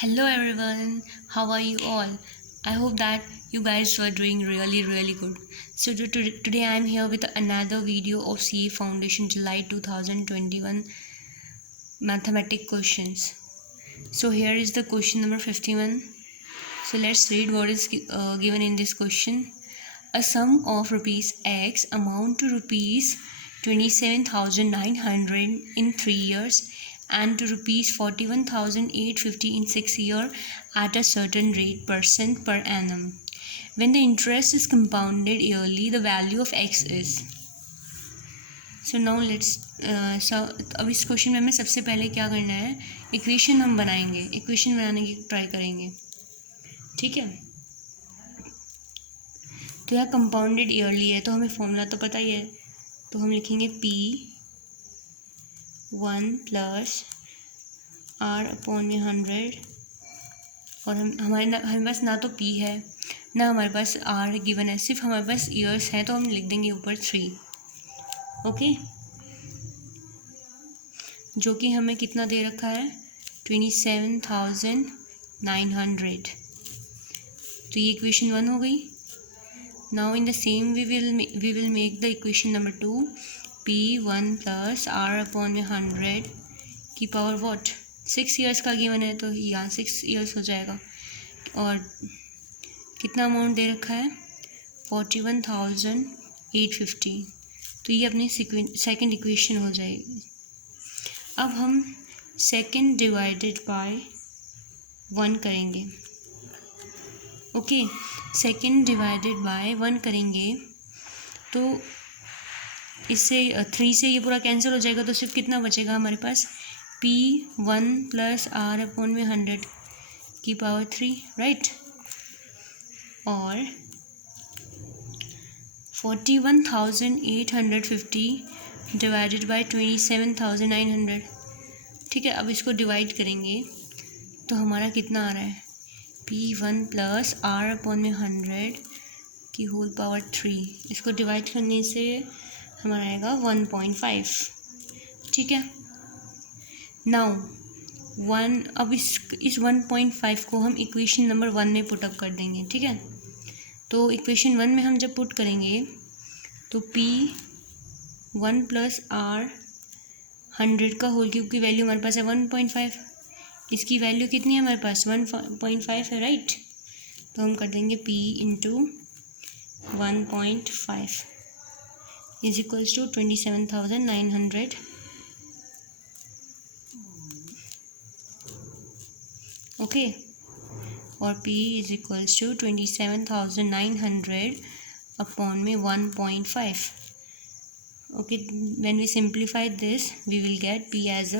Hello everyone, how are you all? I hope that you guys were doing really good. So today I am here with another video of CA Foundation July 2021 mathematic questions. So here is the question number 51. So let's read what is given in this question. A sum of rupees X amount to rupees 27,900 in 3 years and to rupees 41,850 in 6 years at a certain rate % per annum. When the interest is compounded yearly, the value of X is. So now let's अब इस question में हमें सबसे पहले क्या करना है, equation हम बनाएंगे, इक्वेशन बनाने की ट्राई करेंगे, ठीक है। तो यह कंपाउंडेड ईयरली है तो हमें फॉर्मूला तो पता ही है, तो हम लिखेंगे P1 प्लस R/100 और हमारे पास ना तो P है ना हमारे पास R गिवन है, सिर्फ हमारे पास ईयर्स हैं तो हम लिख देंगे ऊपर 3, ओके। जो कि हमें कितना दे रखा है 27,900। तो ये इक्वेशन 1 हो गई। Now in the same way we will make the equation number 2, P1 plus R/100 की पावर व्हाट 6 ईयर्स का गिवन है तो यहाँ 6 ईयर्स हो जाएगा और कितना अमाउंट दे रखा है 41,850। तो ये अपनी सेकंड इक्वेशन हो जाएगी। अब हम सेकंड डिवाइडेड बाय 1 करेंगे, ओके। सेकेंड डिवाइडेड बाय 1 करेंगे तो इससे 3 से ये पूरा कैंसिल हो जाएगा, तो सिर्फ कितना बचेगा हमारे पास P1 प्लस R/100 की पावर 3, राइट। और 41,850 डिवाइडेड बाय 27,900, ठीक है। अब इसको डिवाइड करेंगे तो हमारा कितना आ रहा है P1 प्लस R/100 की होल पावर 3। इसको डिवाइड करने से हमारा आएगा 1.5, ठीक है। नाउ अब इस 1.5 को हम इक्वेशन नंबर 1 में पुटअप कर देंगे, ठीक है। तो इक्वेशन 1 में हम जब पुट करेंगे तो P1 प्लस R/100 का होल क्यूब की वैल्यू हमारे पास है 1.5, इसकी वैल्यू कितनी है हमारे पास 1.5 है, राइट। तो हम कर देंगे P into 1.5 is equals to 27,900, okay. और P is equals to 27,900 upon में 1.5, okay. When we simplify this we will get P as a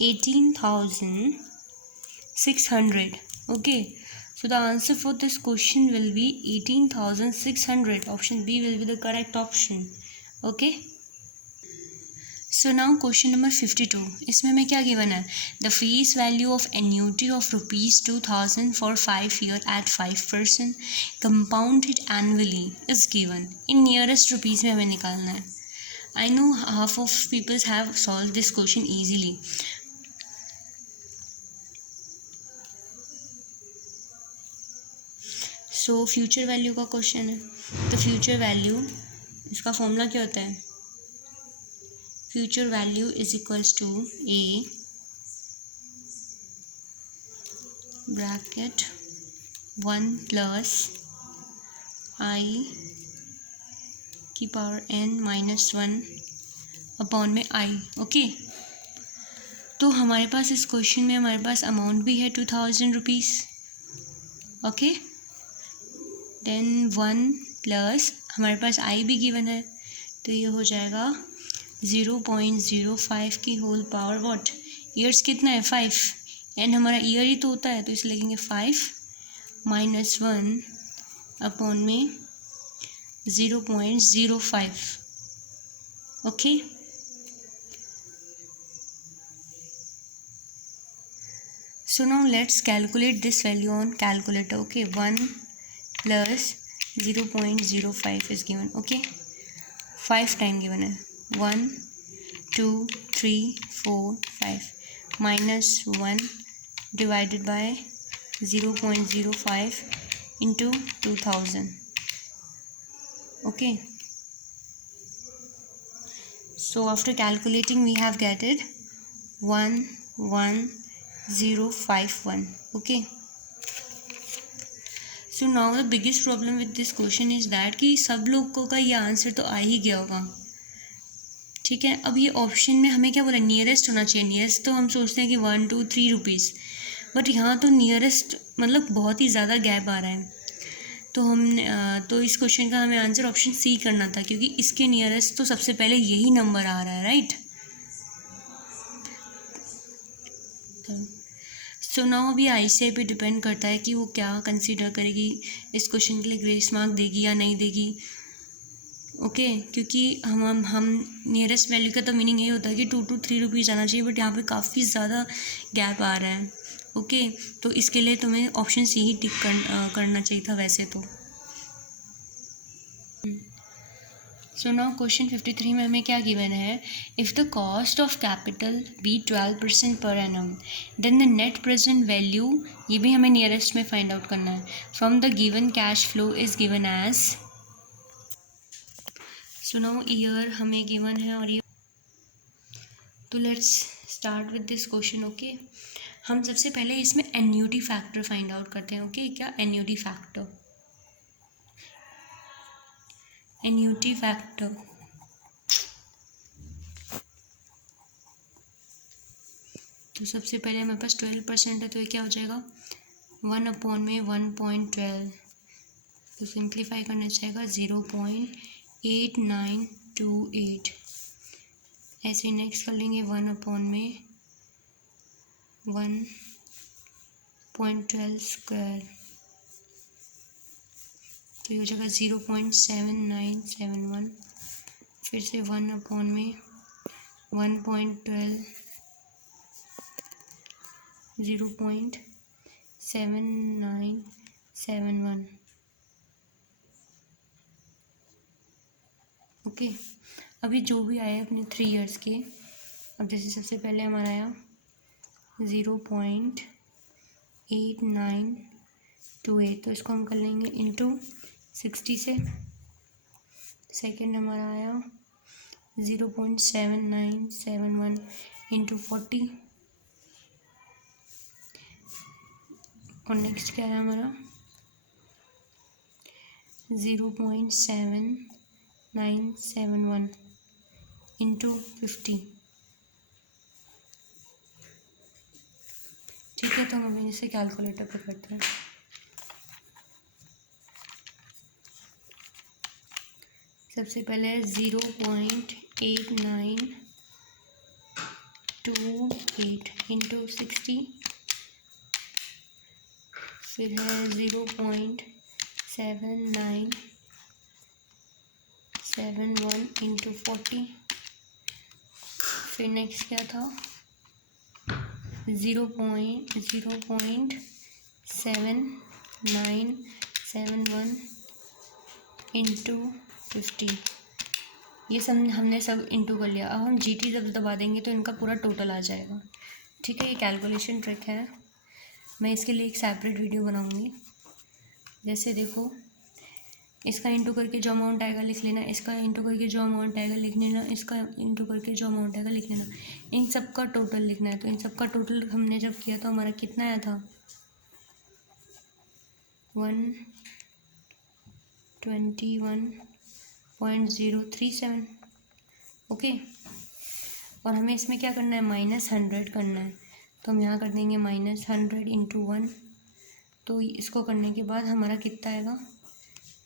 18,600, okay. So the answer for this question will be 18,600. Option B will be the correct option, okay. So now question number 52, इसमें हमें क्या given है, the face value of annuity of rupees 2,000 for 5 years at 5% compounded annually is given in nearest rupees में हमें निकालना है। I know half of people have solved this question easily. So future value का question है, तो future value इसका formula क्या होता है, future value is equals to A bracket 1 plus I की पावर n माइनस 1 अपॉन में I, ओके। तो हमारे पास इस क्वेश्चन में हमारे पास अमाउंट भी है 2,000 रुपीज़, ओके। देन 1 प्लस हमारे पास I भी गिवन है तो ये हो जाएगा 0.05 की होल पावर व्हाट, ईयर्स कितना है 5, एंड हमारा ईयर ही तो होता है तो इसलिए लिखेंगे 5 माइनस 1 अपॉन में 0.05, okay. So now let's calculate this value on calculator, okay. 1 plus 0.05 is given, okay. 5 time given है 1 2 3 4 5 minus 1 divided by 0.05 into 2000. Okay. So after calculating we have getted 11051. Okay. So now the biggest problem with this question is that कि सब लोगों का ये answer तो आ ही गया होगा. ठीक है. अब ये ऑप्शन में हमें क्या बोला, नियरेस्ट होना चाहिए. नियरेस्ट तो हम सोचते हैं कि 1 2 3 रुपीज़, बट यहाँ तो नियरेस्ट मतलब बहुत ही ज़्यादा गैप आ रहा है. तो तो इस क्वेश्चन का हमें आंसर ऑप्शन सी करना था, क्योंकि इसके नियरेस्ट तो सबसे पहले यही नंबर आ रहा है, राइट. सो नाउ अभी ICAI पे डिपेंड करता है कि वो क्या कंसीडर करेगी, इस क्वेश्चन के लिए ग्रेस मार्क देगी या नहीं देगी. ओके. क्योंकि हम नियरेस्ट वैल्यू का तो मीनिंग यही होता है कि 2 to 3 रुपीज़ आना चाहिए, बट यहाँ पे काफ़ी ज़्यादा गैप आ रहा है. ओके. तो इसके लिए तुम्हें ऑप्शन सी ही टिक करना चाहिए था वैसे तो. सो नाउ क्वेश्चन 53 में हमें क्या गिवन है, if the cost of capital be 12% per annum then the net present value, ये भी हमें नियरेस्ट में फाइंड आउट करना है, from the given cash flow is given as. So now year हमें गिवन है और ये, तो let's start with this question. Okay. हम सबसे पहले इसमें एन्युटी फैक्टर फाइंड आउट करते हैं. ओके. क्या एन्युटी फैक्टर, एन्युटी फैक्टर. तो सबसे पहले हमारे पास 12% है, तो ये क्या हो जाएगा 1/1.12. तो सिंप्लीफाई करना चाहेगा 0.8928. ऐसे नेक्स्ट कर लेंगे 1/1.12 स्क्वायर, तो ये हो जाएगा 0.7971. फिर से 1/1.12 0.7971. ओके. अभी जो भी आए अपने 3 ईयर्स के, अब जैसे सबसे पहले हमारा आया 0.8928, तो इसको हम कर लेंगे इंटू 60 से. सेकेंड हमारा आया 0.7971 इंटू 40. और नेक्स्ट क्या है हमारा 0.7971 इंटू 50. ठीक है. तो हम इसे कैलकुलेटर पे करते हैं. सबसे पहले 0.8928 इंटू 60. फिर है 0.7971 इंटू 40. फिर नेक्स्ट क्या था 0.7971 इंटू 50. ये सब हमने सब इंटू कर लिया. अब हम GT जब दबा देंगे तो इनका पूरा टोटल आ जाएगा. ठीक है. ये कैलकुलेशन ट्रिक है, मैं इसके लिए एक सेपरेट वीडियो बनाऊंगी. जैसे देखो, इसका इंटू करके जो अमाउंट आएगा लिख लेना, इसका इंटू करके जो अमाउंट आएगा लिख लेना, इसका इंटू करके जो अमाउंट आएगा लिख लेना. इन सब का टोटल लिखना है. तो इन सब का टोटल हमने जब किया तो हमारा कितना आया था 121.037. ओके. और हमें इसमें क्या करना है, -100 करना है. तो हम यहाँ कर देंगे -100 इंटू 1. तो इसको करने के बाद हमारा कितना आएगा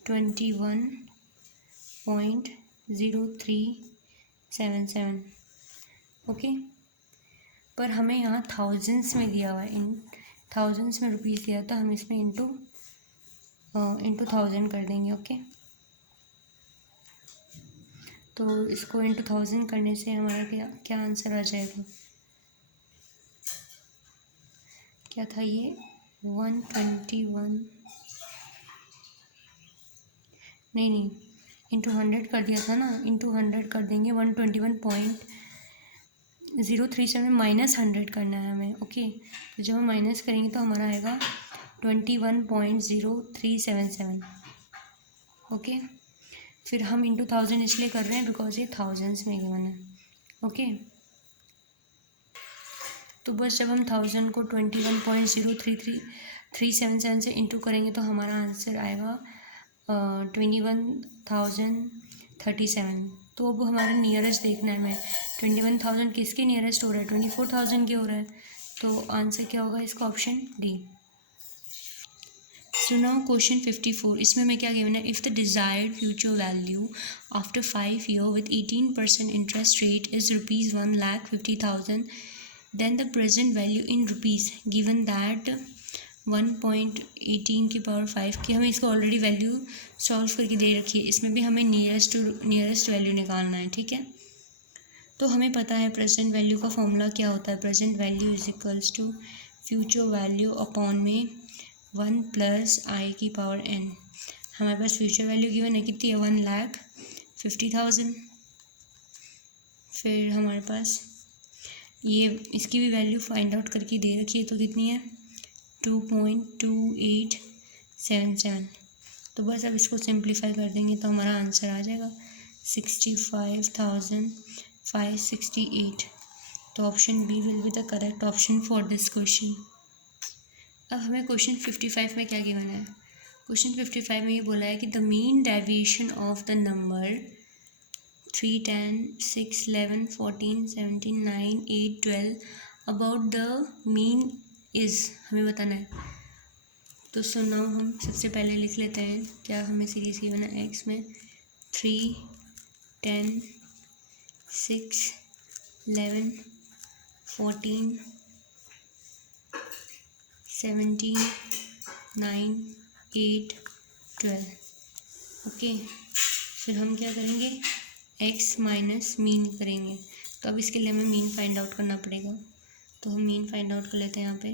21.0377. ओके. पर हमें यहाँ थाउजेंड्स में दिया हुआ है, इन थाउजेंड्स में रुपीज़ दिया, तो हम इसमें इंटू 1000 कर देंगे. ओके. तो इसको इंटू 1000 करने से हमारा क्या आंसर आ जाएगा, क्या था ये 121, नहीं इंटू 100 कर दिया था ना, इंटू 100 कर देंगे 121 037 माइनस 100 करना है हमें। ओके, तो जब हम माइनस करेंगे तो हमारा आएगा 21.0377। ओके, फिर हम इंटू 1000 इसलिए कर रहे हैं बिकॉज ये थाउजेंड्स में गिवन है। ओके, तो बस जब हम 1000 को 21.033377 से इंटू करेंगे तो हमारा आंसर आएगा 21,037। तो अब हमारा नियरेस्ट देखना है हमें 21,000 किसके नियरेस्ट हो रहा है, 24,000 के हो रहा है। तो आंसर क्या होगा इसका, option D. So now question 54, इसमें हमें क्या गिवन है, if the desired future value after 5 year with 18% interest rate is ₹1,50,000 then the present value in rupees given that 1.18 की पावर 5 की। हमें इसको ऑलरेडी वैल्यू सॉल्व करके दे रखी है, इसमें भी हमें नियरेस्ट वैल्यू निकालना है। ठीक है, तो हमें पता है प्रेजेंट वैल्यू का फॉर्मूला क्या होता है, present value is equals to future value upon में 1 प्लस आई की पावर n। हमारे पास फ्यूचर वैल्यू गिवन है कितनी है, 1,50,000। फिर हमारे पास ये इसकी भी वैल्यू फाइंड आउट करके दे रखी है, तो कितनी है 2.2877। तो बस अब इसको सिंप्लीफाई कर देंगे तो हमारा आंसर आ जाएगा 65,568। तो option B will be the correct option for this question. अब हमें क्वेश्चन 55 में क्या गिवन है, क्वेश्चन 55 में ये बोला है कि the mean deviation of the number 3, 10, 6, 11, 14, 17, 9, 8, 12 about the mean is, हमें बताना है। तो सुनाओ, हम सबसे पहले लिख लेते हैं क्या हमें सीरीज गिवन है। एक्स में 3, 10, 6, 11, 14, 17, 9, 8, 12। ओके, फिर हम क्या करेंगे, x माइनस मीन करेंगे। तो अब इसके लिए हमें मीन फाइंड आउट करना पड़ेगा, तो हम मीन फाइंड आउट कर लेते हैं। यहाँ पे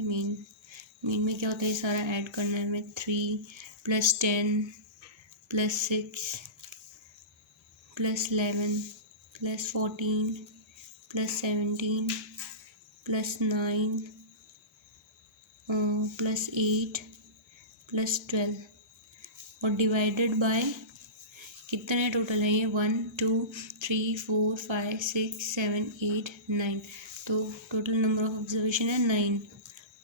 मीन में क्या होता है, सारा ऐड करना है हमें। 3 + 10 + 6 + 11 + 14 + 17 + 9 + 8 + 12 और डिवाइडेड बाय कितने टोटल है ये 1 2 3 4 5 6 7 8 9। तो टोटल नंबर ऑफ ऑब्जर्वेशन है 9।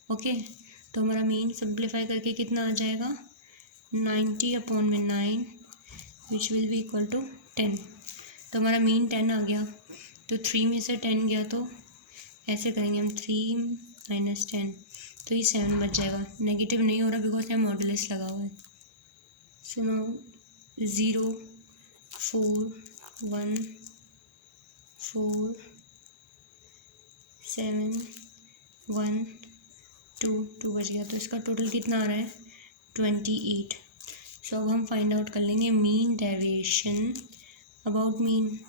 ओके, तो हमारा मीन सिंप्लीफाई करके कितना आ जाएगा 90/9 which will be equal to 10। तो हमारा मीन 10 आ गया, तो 3 में से 10 गया तो ऐसे करेंगे हम 3 - 10, तो ये 7 बच जाएगा। नेगेटिव नहीं हो रहा बिकॉज यहाँ मॉडुलस लगा हुआ है। सुनो 0 4 1 4 7 1 2 बच गया, तो इसका टोटल कितना आ रहा है 28। सो अब हम फाइंड आउट कर लेंगे मीन डेविएशन अबाउट मीन।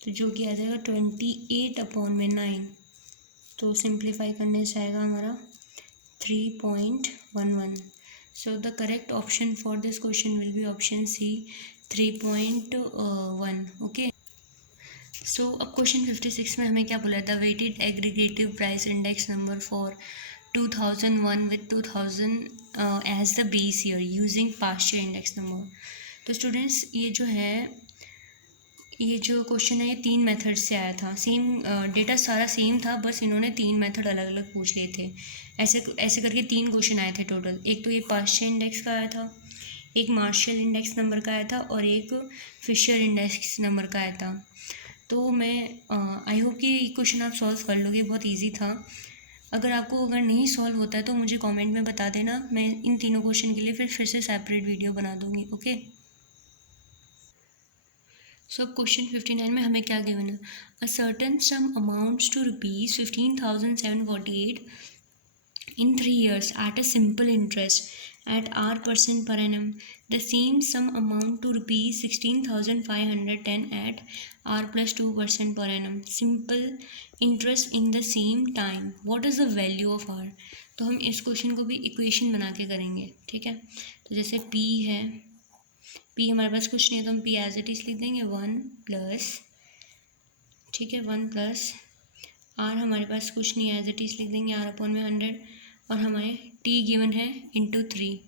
तो जो कि आ जाएगा 28/9। तो सिंप्लीफाई करने से आएगा हमारा 3.11। So the correct option for this question will be option C 3.1. Okay. So अब क्वेश्चन 56 में हमें क्या बोला है, the weighted aggregative price index number for 2001 with 2000 as the base year using past year index number. तो students ये जो question है ये 3 मेथड से आया था। सेम डेटा सारा सेम था, बस इन्होंने 3 मेथड अलग अलग पूछ लिए थे। ऐसे करके 3 क्वेश्चन आए थे टोटल। एक तो ये पास्चर इंडेक्स का आया था, एक मार्शल इंडेक्स नंबर का आया था और एक फिशर इंडेक्स नंबर का आया था। तो मैं आई होप कि ये क्वेश्चन आप सॉल्व कर लोगे, बहुत ईजी था। अगर नहीं सॉल्व होता है तो मुझे कमेंट में बता देना, मैं इन तीनों क्वेश्चन के लिए फिर से सेपरेट वीडियो बना दूँगी। ओके, सो अब क्वेश्चन 59 में हमें क्या गिवन है, a certain sum amounts to ₹15,748 in 3 years at a simple interest at R% per annum. The same sum amount to ₹16,510 at R plus 2% per annum. Simple interest in the same time. What is the value of R? तो हम इस question को भी equation बना के करेंगे। ठीक है, तो जैसे P है पी हमारे पास कुछ नहीं है तो हम पी एज इट इज़ लिख देंगे 1 प्लस, ठीक है, 1 प्लस आर हमारे पास कुछ नहीं है, एज इट इज़ लिख देंगे आर अपॉन में 100, और हमारे टी गिवन है इंटू 3,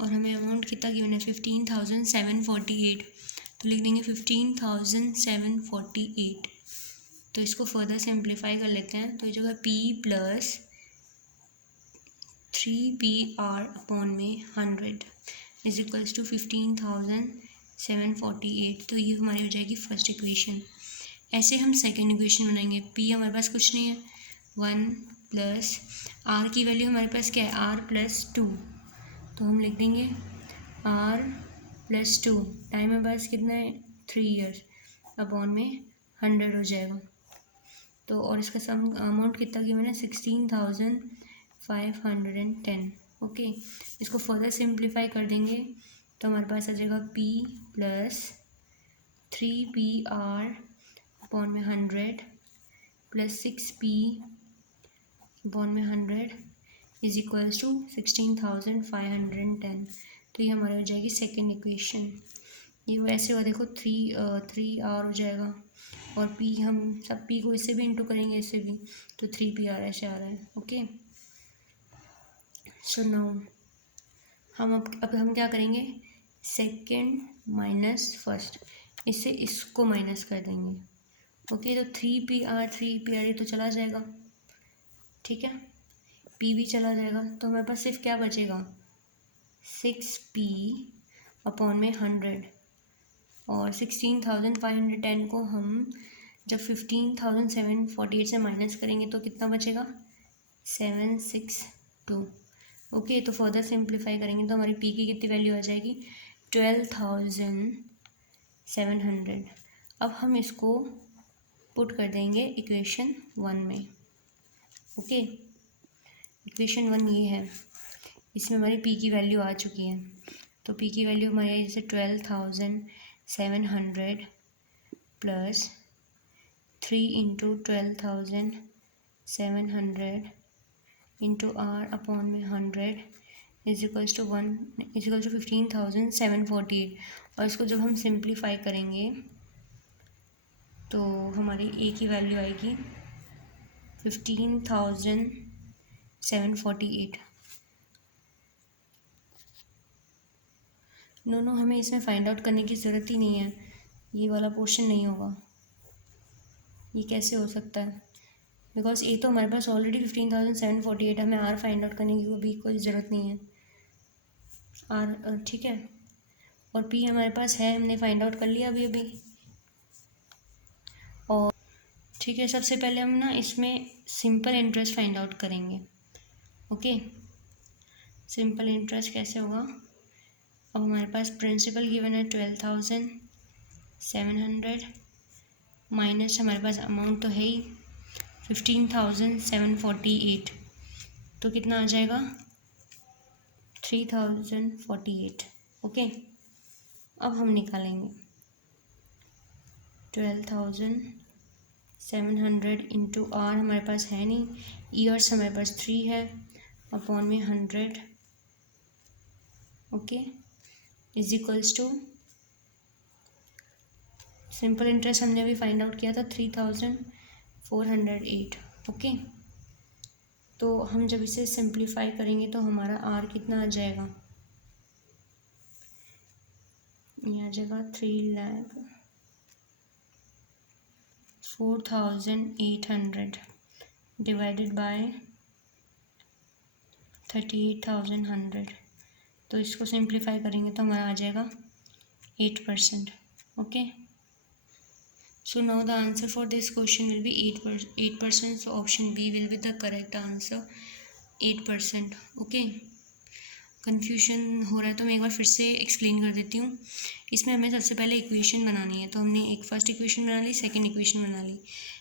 और हमें अमाउंट कितना गिवन है 15,748, तो लिख देंगे 15,748। तो इसको फर्दर सिंप्लीफाई कर लेते हैं, तो ये जगह p प्लस 3PR अपॉन में 100 इज इक्वल्स टू 15,748। तो ये हमारी हो जाएगी फर्स्ट इक्वेशन। ऐसे हम सेकेंड इक्वेशन बनाएंगे। p हमारे पास कुछ नहीं है, 1 प्लस r की वैल्यू हमारे पास क्या है, r प्लस 2, तो हम लिख देंगे r प्लस 2, टाइम हमारे पास कितना है 3 ईयर्स, अपॉन में 100 हो जाएगा। तो और इसका सम अमाउंट कितना गिवन है 16,510। ओके, इसको फर्दर सिंप्लीफाई कर देंगे तो हमारे पास आ जाएगा p प्लस 3PR अपॉन में 100 प्लस 6p अपॉन में 100 इज इक्वल्स टू 16,510। तो ये हमारी हो जाएगी सेकेंड इक्वेशन। ये वैसे हुआ देखो 3R हो जाएगा, और p हम सब p को इससे भी इंटू करेंगे, इससे भी, तो 3PR ऐसे आ रहा है। ओके, सो नाउ हम अब हम क्या करेंगे, सेकेंड माइनस फर्स्ट, इससे इसको माइनस कर देंगे। ओके, तो 3PR ये तो चला जाएगा, ठीक है, p भी चला जाएगा, तो हमारे पास सिर्फ क्या बचेगा 6p अपॉन में 100, और 16,510 को हम जब 15,748 से माइनस करेंगे तो कितना बचेगा 762। ओके, तो फर्दर सिंप्लीफाई करेंगे तो हमारी p की कितनी वैल्यू आ जाएगी 12,700। अब हम इसको पुट कर देंगे इक्वेशन 1 में। ओके, इक्वेशन 1 ये है, इसमें हमारी p की वैल्यू आ चुकी है, तो p की वैल्यू हमारी है जैसे 12,700 plus 3 into 12,700 into r upon में 100 इज इक्वल्स टू 15,748। और इसको जब हम सिंप्लीफाई करेंगे तो हमारी a की वैल्यू आएगी 15,748। नो हमें इसमें फाइंड आउट करने की ज़रूरत ही नहीं है, ये वाला पोर्शन नहीं होगा। ये कैसे हो सकता है, बिकॉज ए तो हमारे पास ऑलरेडी 15,748, हमें आर फाइंड आउट करने की भी कोई ज़रूरत नहीं है आर, ठीक है, और पी हमारे पास है, हमने फाइंड आउट कर लिया अभी। और ठीक है, सबसे पहले हम ना इसमें सिंपल इंटरेस्ट फाइंड आउट करेंगे। ओके, सिंपल इंटरेस्ट कैसे होगा, अब हमारे पास प्रिंसिपल गिवन है 12,700 माइनस हमारे पास अमाउंट तो है ही 15,748, तो कितना आ जाएगा 3,048। ओके, अब हम निकालेंगे 12,700 इंटू आर हमारे पास है नहीं, ईयर्स हमारे पास 3 है, अपॉन में 100, okay, is equals to simple interest हमने अभी फाइंड आउट किया था 3,408। ओके, तो हम जब इसे सिंप्लीफाई करेंगे तो हमारा आर कितना आ जाएगा, ये आ जाएगा 3,04,800 डिवाइडेड बाय 38,100। तो इसको सिंप्लीफाई करेंगे तो हमारा आ जाएगा 8%। Okay, so now the answer for this question will be 8%. So option B will be the correct answer, 8%. okay, confusion हो रहा है तो मैं एक बार फिर से एक्सप्लेन कर देती हूँ। इसमें हमें सबसे पहले इक्वेशन बनानी है, तो हमने एक फर्स्ट इक्वेशन बना ली, सेकंड इक्वेशन बना ली,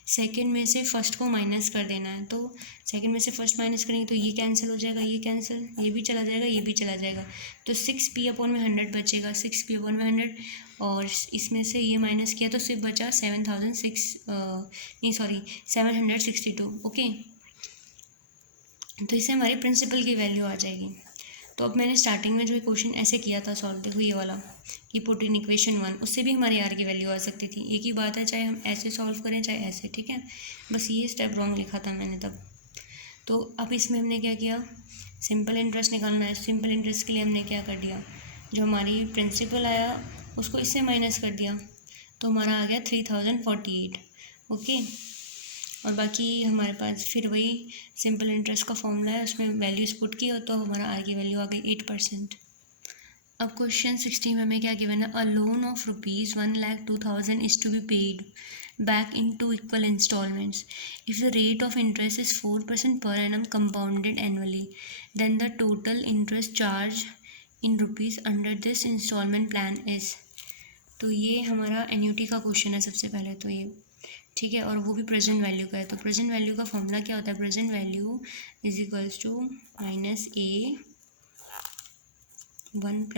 सेकंड में से फर्स्ट को माइनस कर देना है। तो सेकंड में से फर्स्ट माइनस करेंगे तो ये कैंसिल हो जाएगा, ये कैंसिल, ये भी चला जाएगा, ये भी चला जाएगा, तो 6p अपॉन में 100 बचेगा, 6p अपॉन में 100, और इसमें से ये माइनस किया तो सिर्फ बचा 762। ओके, तो इससे हमारी प्रिंसिपल की वैल्यू आ जाएगी। तो तो अब मैंने स्टार्टिंग में जो क्वेश्चन ऐसे किया था सॉल्व, देखो ये वाला कि पुट इन इक्वेशन 1, उससे भी हमारी आर की वैल्यू आ सकती थी। एक ही बात है, चाहे हम ऐसे सॉल्व करें चाहे ऐसे, ठीक है। बस ये स्टेप रॉन्ग लिखा था मैंने तब। तो अब इसमें हमने क्या किया, सिंपल इंटरेस्ट निकालना है। सिंपल इंटरेस्ट के लिए हमने क्या कर दिया, जो हमारी प्रिंसिपल आया उसको इससे माइनस कर दिया, तो हमारा आ गया 3048। ओके, और बाकी हमारे पास फिर वही सिंपल इंटरेस्ट का फॉर्मूला है, उसमें वैल्यूज पुट की हो तो हमारा आर की वैल्यू आ गई 8%। अब क्वेश्चन 16 में हमें क्या गिवन है, a loan of ₹1,02,000 is to be paid back in 2 equal installments. If the rate of interest is 4% per annum compounded annually, then the total interest charge in rupees under this installment plan is. तो ये हमारा annuity का question है सबसे पहले तो ये, ठीक है, और वो भी प्रेजेंट वैल्यू का है। तो प्रेजेंट वैल्यू का फॉर्मूला क्या होता है, present value is equals to -a 1 +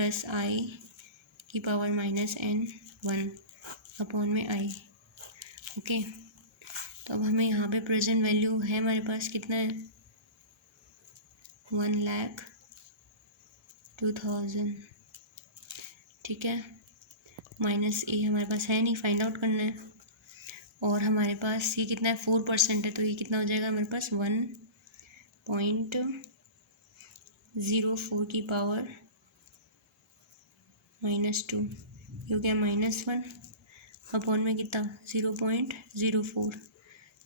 i⁻n 1 upon में i। ओके, तो अब हमें यहाँ पे प्रेजेंट वैल्यू है हमारे पास कितना है, 1,02,000, ठीक है, माइनस ए हमारे पास है नहीं, फाइंड आउट करना है। और हमारे पास ये कितना है, 4% है, तो ये कितना हो जाएगा हमारे पास 1.04 की पावर -2, ये हो गया -1 अपॉन में कितना 0.04,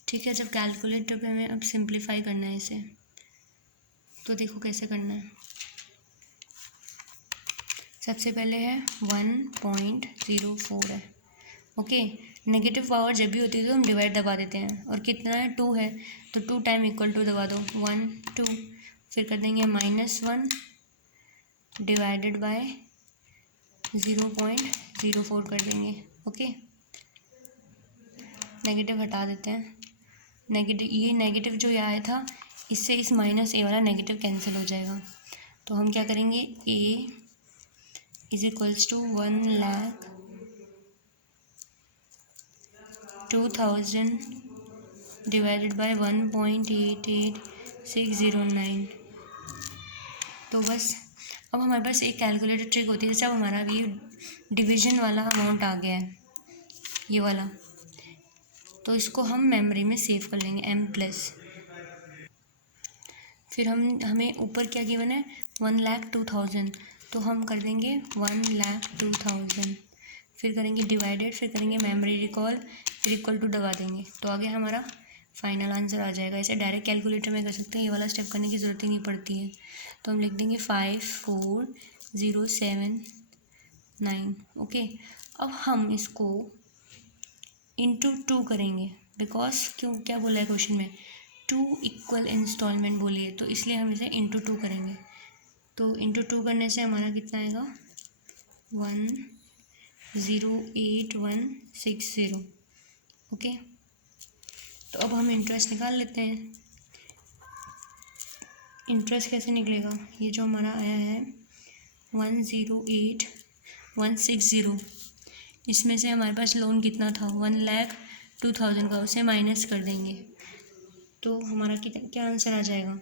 ठीक है। जब कैलकुलेटर पे हमें अब सिंप्लीफाई करना है इसे, तो देखो कैसे करना है। सबसे पहले है 1.04 है, ओके। नेगेटिव पावर जब भी होती है तो हम डिवाइड दबा देते हैं, और कितना है 2 है, तो 2 टाइम इक्वल टू दबा दो 1 2, फिर कर देंगे -1 डिवाइडेड बाय 0.04 कर देंगे, ओके। नेगेटिव हटा देते हैं, नेगेटिव ये नेगेटिव जो ये आया था इससे इस -a वाला नेगेटिव कैंसिल हो जाएगा। तो हम क्या करेंगे, a is equals to 1,02,000 divided by 1.88609। तो बस अब हमारे पास एक कैलकुलेटर ट्रिक होती है, जैसे अब हमारा भी डिवीजन वाला अमाउंट आ गया है ये वाला, तो इसको हम मेमोरी में सेव कर लेंगे m+। फिर हमें ऊपर क्या गिवन है 1,02,000, तो हम कर देंगे 1,02,000, फिर करेंगे डिवाइडेड, फिर करेंगे मेमोरी रिकॉल, फिर इक्वल टू दबा देंगे, तो आगे हमारा फाइनल आंसर आ जाएगा। ऐसे डायरेक्ट कैलकुलेटर में कर सकते हैं, ये वाला स्टेप करने की ज़रूरत ही नहीं पड़ती है। तो हम लिख देंगे 54079, ओके। अब हम इसको इंटू 2 करेंगे, बिकॉज क्यों, क्या बोला है क्वेश्चन में, 2 इक्वल इंस्टॉलमेंट बोली है, तो इसलिए हम इसे इंटू 2 करेंगे। तो इंटू 2 करने से हमारा कितना आएगा 1,08160, ओके। तो अब हम इंटरेस्ट निकाल लेते हैं। इंटरेस्ट कैसे निकलेगा, ये जो हमारा आया है 1,08160, इसमें से हमारे पास लोन कितना था 1,02,000 का, उसे माइनस कर देंगे, तो हमारा क्या आंसर आ जाएगा,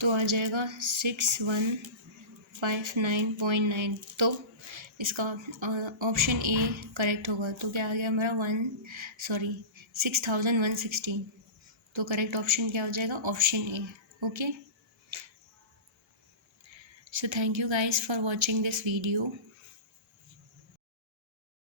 तो आ जाएगा 6159.9। तो इसका ऑप्शन ए करेक्ट होगा। तो क्या आ गया हमारा 6116। तो करेक्ट ऑप्शन क्या हो जाएगा, option A, okay. So thank you guys for watching this video.